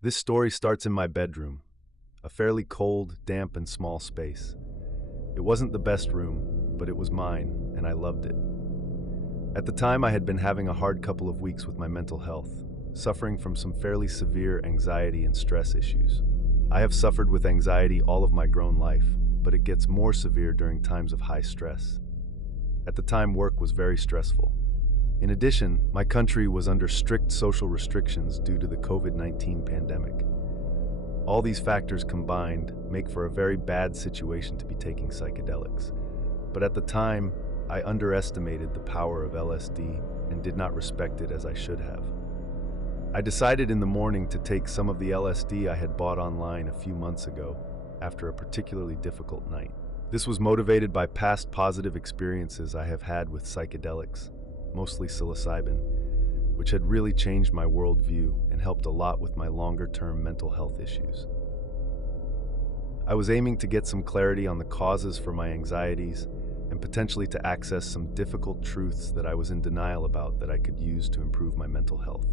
This story starts in my bedroom, a fairly cold, damp, and small space. It wasn't the best room, but it was mine, and I loved it. At the time, I had been having a hard couple of weeks with my mental health, suffering from some fairly severe anxiety and stress issues. I have suffered with anxiety all of my grown life, but it gets more severe during times of high stress. At the time, work was very stressful. In addition, my country was under strict social restrictions due to the COVID-19 pandemic. All these factors combined make for a very bad situation to be taking psychedelics. But at the time, I underestimated the power of LSD and did not respect it as I should have. I decided in the morning to take some of the LSD I had bought online a few months ago after a particularly difficult night. This was motivated by past positive experiences I have had with psychedelics, mostly psilocybin, which had really changed my worldview and helped a lot with my longer-term mental health issues. I was aiming to get some clarity on the causes for my anxieties and potentially to access some difficult truths that I was in denial about that I could use to improve my mental health.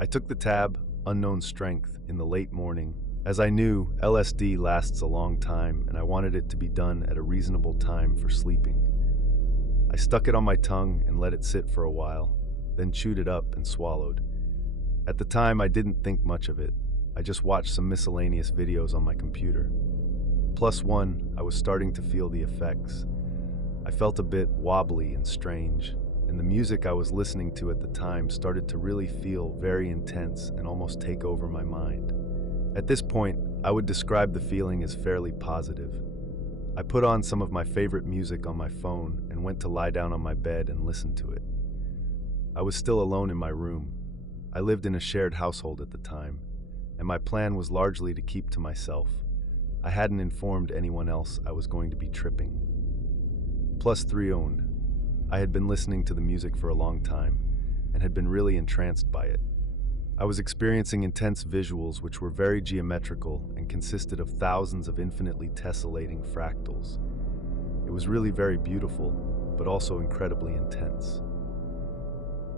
I took the tab, Unknown Strength, in the late morning, as I knew LSD lasts a long time and I wanted it to be done at a reasonable time for sleeping. I stuck it on my tongue and let it sit for a while, then chewed it up and swallowed. At the time, I didn't think much of it. I just watched some miscellaneous videos on my computer. Plus one, I was starting to feel the effects. I felt a bit wobbly and strange, and the music I was listening to at the time started to really feel very intense and almost take over my mind. At this point, I would describe the feeling as fairly positive. I put on some of my favorite music on my phone and went to lie down on my bed and listen to it. I was still alone in my room. I lived in a shared household at the time, and my plan was largely to keep to myself. I hadn't informed anyone else I was going to be tripping. Plus three owned. I had been listening to the music for a long time and had been really entranced by it. I was experiencing intense visuals which were very geometrical and consisted of thousands of infinitely tessellating fractals. It was really very beautiful, but also incredibly intense.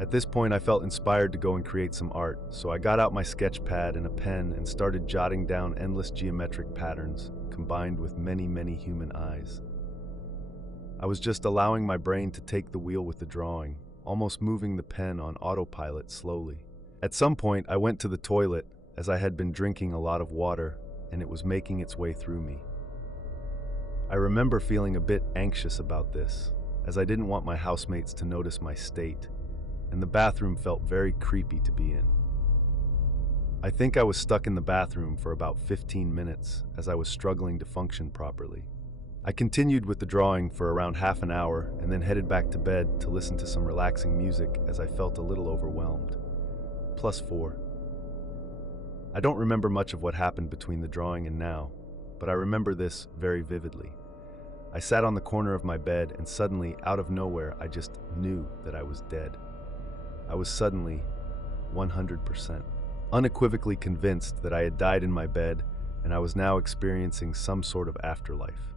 At this point, I felt inspired to go and create some art, so I got out my sketch pad and a pen and started jotting down endless geometric patterns, combined with many, many human eyes. I was just allowing my brain to take the wheel with the drawing, almost moving the pen on autopilot slowly. At some point, I went to the toilet, as I had been drinking a lot of water, and it was making its way through me. I remember feeling a bit anxious about this, as I didn't want my housemates to notice my state, and the bathroom felt very creepy to be in. I think I was stuck in the bathroom for about 15 minutes, as I was struggling to function properly. I continued with the drawing for around half an hour, and then headed back to bed to listen to some relaxing music as I felt a little overwhelmed. Plus four. I don't remember much of what happened between the drawing and now, but I remember this very vividly. I sat on the corner of my bed and suddenly, out of nowhere, I just knew that I was dead. I was suddenly 100% unequivocally convinced that I had died in my bed and I was now experiencing some sort of afterlife.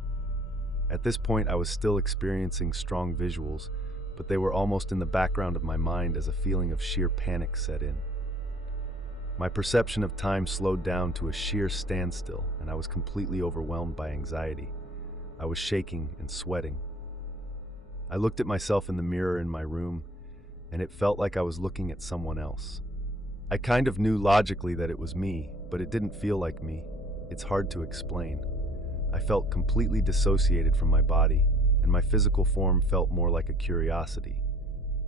At this point, I was still experiencing strong visuals, but they were almost in the background of my mind as a feeling of sheer panic set in. My perception of time slowed down to a sheer standstill, and I was completely overwhelmed by anxiety. I was shaking and sweating. I looked at myself in the mirror in my room, and it felt like I was looking at someone else. I kind of knew logically that it was me, but it didn't feel like me. It's hard to explain. I felt completely dissociated from my body, and my physical form felt more like a curiosity.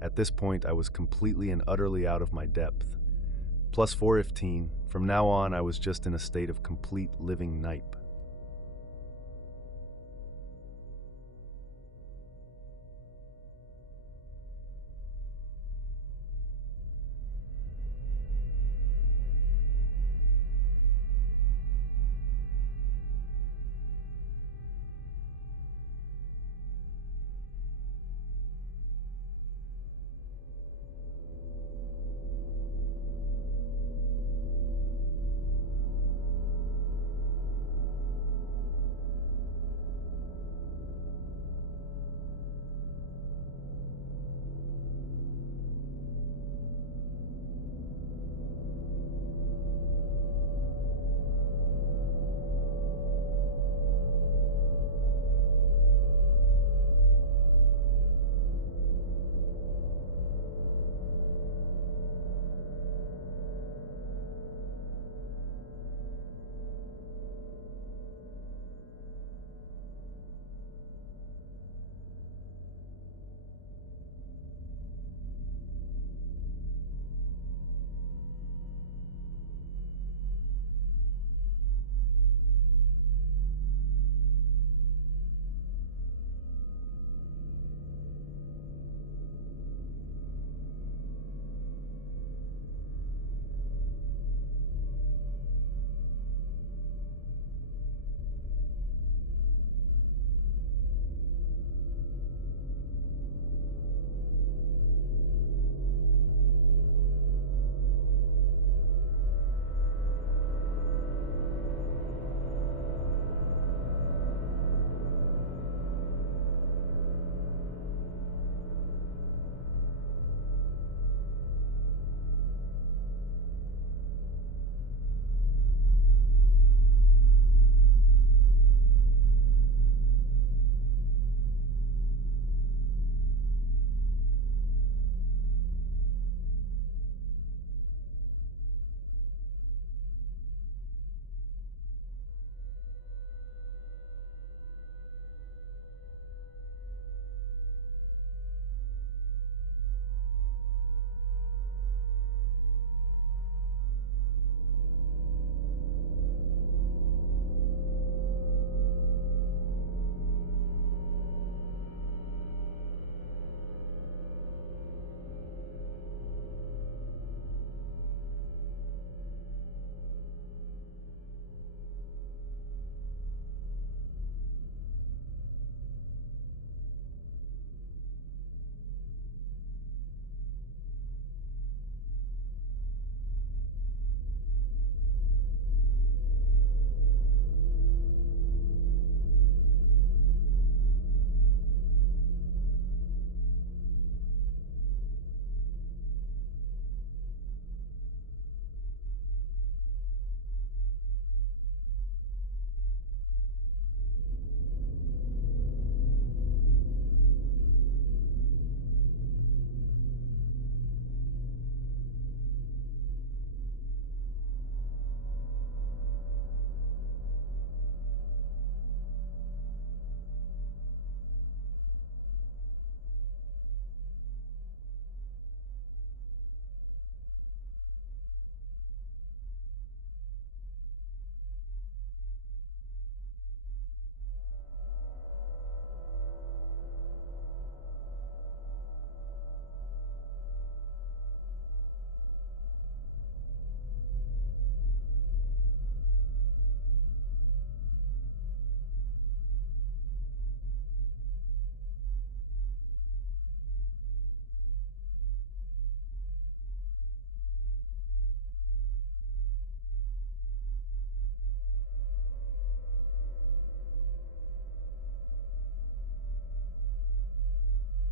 At this point, I was completely and utterly out of my depth. Plus 415, from now on, I was just in a state of complete living nipe.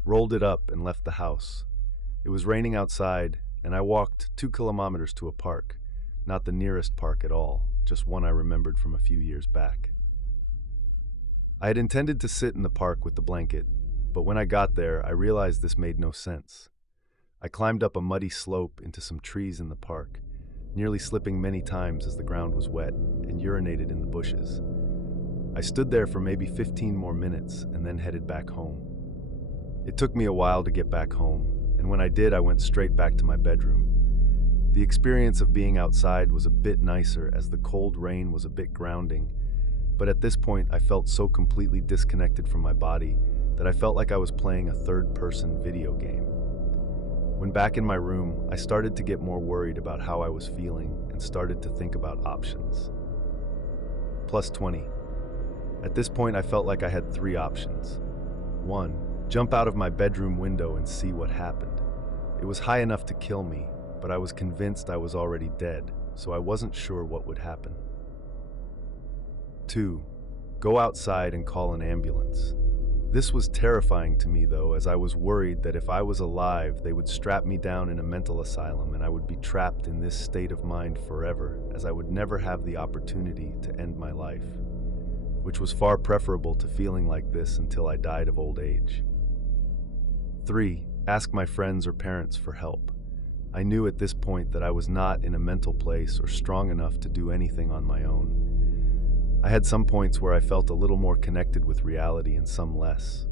rolled it up, and left the house. It was raining outside, and I walked 2 kilometers to a park. Not the nearest park at all, just one I remembered from a few years back. I had intended to sit in the park with the blanket, but when I got there, I realized this made no sense. I climbed up a muddy slope into some trees in the park, nearly slipping many times as the ground was wet, and urinated in the bushes. I stood there for maybe 15 more minutes and then headed back home. It took me a while to get back home, and when I did, I went straight back to my bedroom. The experience of being outside was a bit nicer as the cold rain was a bit grounding, but at this point I felt so completely disconnected from my body that I felt like I was playing a third-person video game. When back in my room, I started to get more worried about how I was feeling and started to think about options. Plus 20. At this point, I felt like I had 3 options. 1. Jump out of my bedroom window and see what happened. It was high enough to kill me, but I was convinced I was already dead, so I wasn't sure what would happen. 2. Go outside and call an ambulance. This was terrifying to me, though, as I was worried that if I was alive, they would strap me down in a mental asylum and I would be trapped in this state of mind forever, as I would never have the opportunity to end my life, which was far preferable to feeling like this until I died of old age. 3. Ask my friends or parents for help. I knew at this point that I was not in a mental place or strong enough to do anything on my own. I had some points where I felt a little more connected with reality and some less.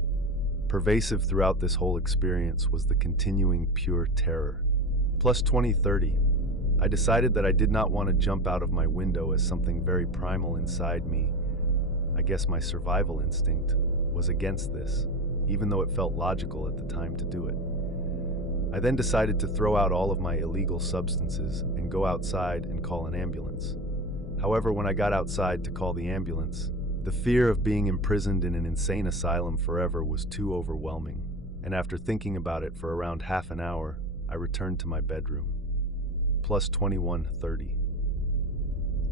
Pervasive throughout this whole experience was the continuing pure terror. Plus 2030. I decided that I did not want to jump out of my window as something very primal inside me. I guess my survival instinct was against this, even though it felt logical at the time to do it. I then decided to throw out all of my illegal substances and go outside and call an ambulance. However, when I got outside to call the ambulance, the fear of being imprisoned in an insane asylum forever was too overwhelming, and after thinking about it for around half an hour, I returned to my bedroom. Plus 2130.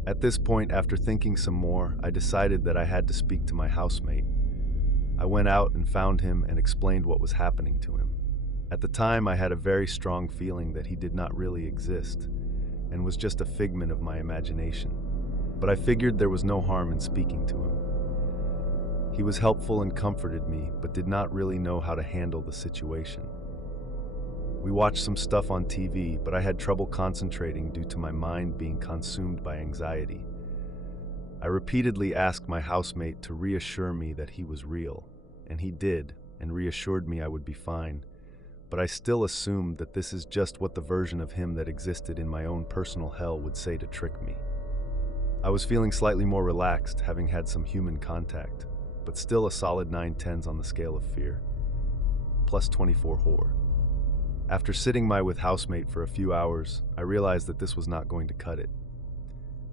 At this point, after thinking some more, I decided that I had to speak to my housemate. I went out and found him and explained what was happening to him. At the time, I had a very strong feeling that he did not really exist and was just a figment of my imagination. But I figured there was no harm in speaking to him. He was helpful and comforted me, but did not really know how to handle the situation. We watched some stuff on TV, but I had trouble concentrating due to my mind being consumed by anxiety. I repeatedly asked my housemate to reassure me that he was real, and he did, and reassured me I would be fine. But I still assumed that this is just what the version of him that existed in my own personal hell would say to trick me. I was feeling slightly more relaxed, having had some human contact, but still a solid 9/10 on the scale of fear. Plus 24 horror. After sitting my with housemate for a few hours, I realized that this was not going to cut it.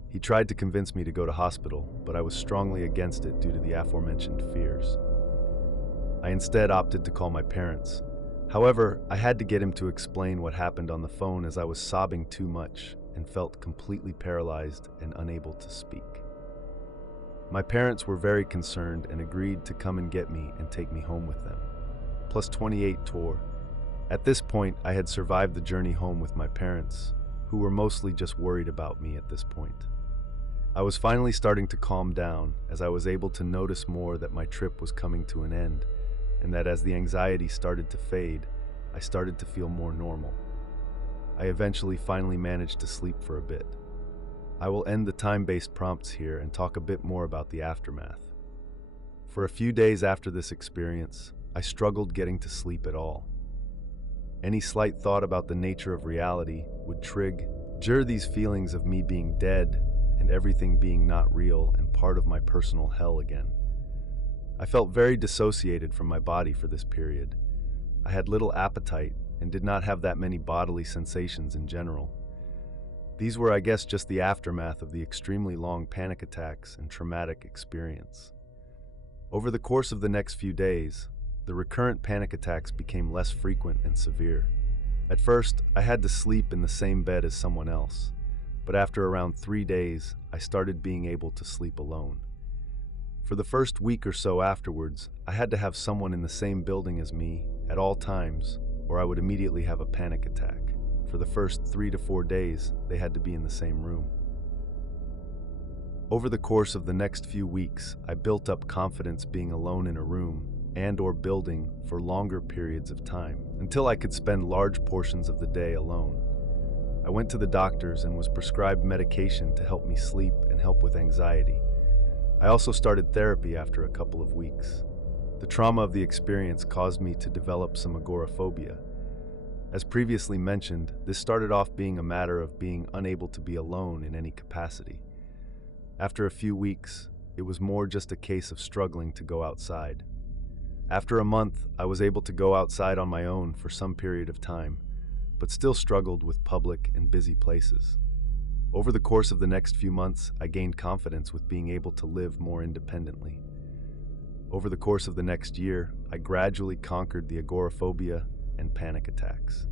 He tried to convince me to go to hospital, but I was strongly against it due to the aforementioned fears. I instead opted to call my parents. However, I had to get him to explain what happened on the phone as I was sobbing too much and felt completely paralyzed and unable to speak. My parents were very concerned and agreed to come and get me and take me home with them. Plus 28 tour. At this point, I had survived the journey home with my parents, who were mostly just worried about me at this point. I was finally starting to calm down as I was able to notice more that my trip was coming to an end, and that as the anxiety started to fade, I started to feel more normal. I eventually finally managed to sleep for a bit. I will end the time-based prompts here and talk a bit more about the aftermath. For a few days after this experience, I struggled getting to sleep at all. Any slight thought about the nature of reality would trigger these feelings of me being dead and everything being not real and part of my personal hell again. I felt very dissociated from my body for this period. I had little appetite and did not have that many bodily sensations in general. These were, I guess, just the aftermath of the extremely long panic attacks and traumatic experience. Over the course of the next few days, the recurrent panic attacks became less frequent and severe. At first, I had to sleep in the same bed as someone else, but after around 3 days, I started being able to sleep alone. For the first week or so afterwards, I had to have someone in the same building as me at all times, or I would immediately have a panic attack. For the first 3 to 4 days, they had to be in the same room. Over the course of the next few weeks, I built up confidence being alone in a room and/or building for longer periods of time, until I could spend large portions of the day alone. I went to the doctors and was prescribed medication to help me sleep and help with anxiety. I also started therapy after a couple of weeks. The trauma of the experience caused me to develop some agoraphobia. As previously mentioned, this started off being a matter of being unable to be alone in any capacity. After a few weeks, it was more just a case of struggling to go outside. After a month, I was able to go outside on my own for some period of time, but still struggled with public and busy places. Over the course of the next few months, I gained confidence with being able to live more independently. Over the course of the next year, I gradually conquered the agoraphobia and panic attacks.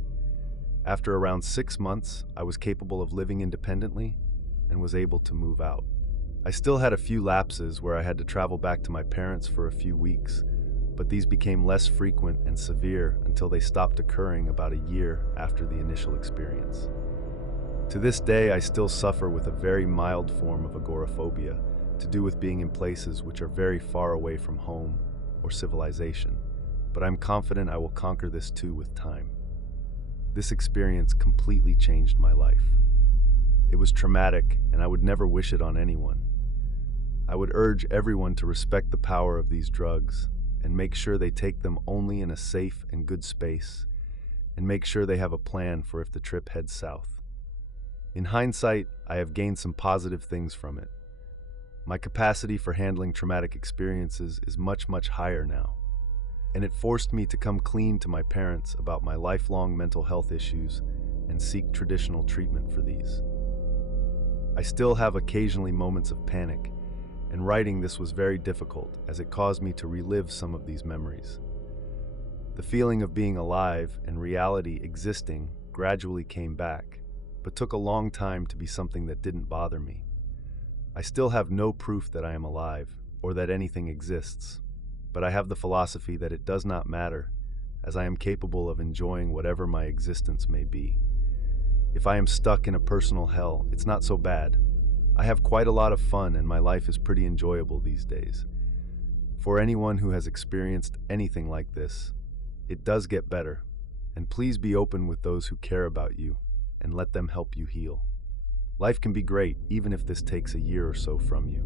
After around 6 months, I was capable of living independently and was able to move out. I still had a few lapses where I had to travel back to my parents for a few weeks, but these became less frequent and severe until they stopped occurring about a year after the initial experience. To this day, I still suffer with a very mild form of agoraphobia to do with being in places which are very far away from home or civilization, but I'm confident I will conquer this too with time. This experience completely changed my life. It was traumatic, and I would never wish it on anyone. I would urge everyone to respect the power of these drugs and make sure they take them only in a safe and good space, and make sure they have a plan for if the trip heads south. In hindsight, I have gained some positive things from it. My capacity for handling traumatic experiences is much higher now, and it forced me to come clean to my parents about my lifelong mental health issues and seek traditional treatment for these. I still have occasionally moments of panic, and writing this was very difficult as it caused me to relive some of these memories. The feeling of being alive and reality existing gradually came back, but took a long time to be something that didn't bother me. I still have no proof that I am alive or that anything exists, but I have the philosophy that it does not matter, as I am capable of enjoying whatever my existence may be. If I am stuck in a personal hell, it's not so bad. I have quite a lot of fun and my life is pretty enjoyable these days. For anyone who has experienced anything like this, it does get better, and please be open with those who care about you and let them help you heal. Life can be great even if this takes a year or so from you.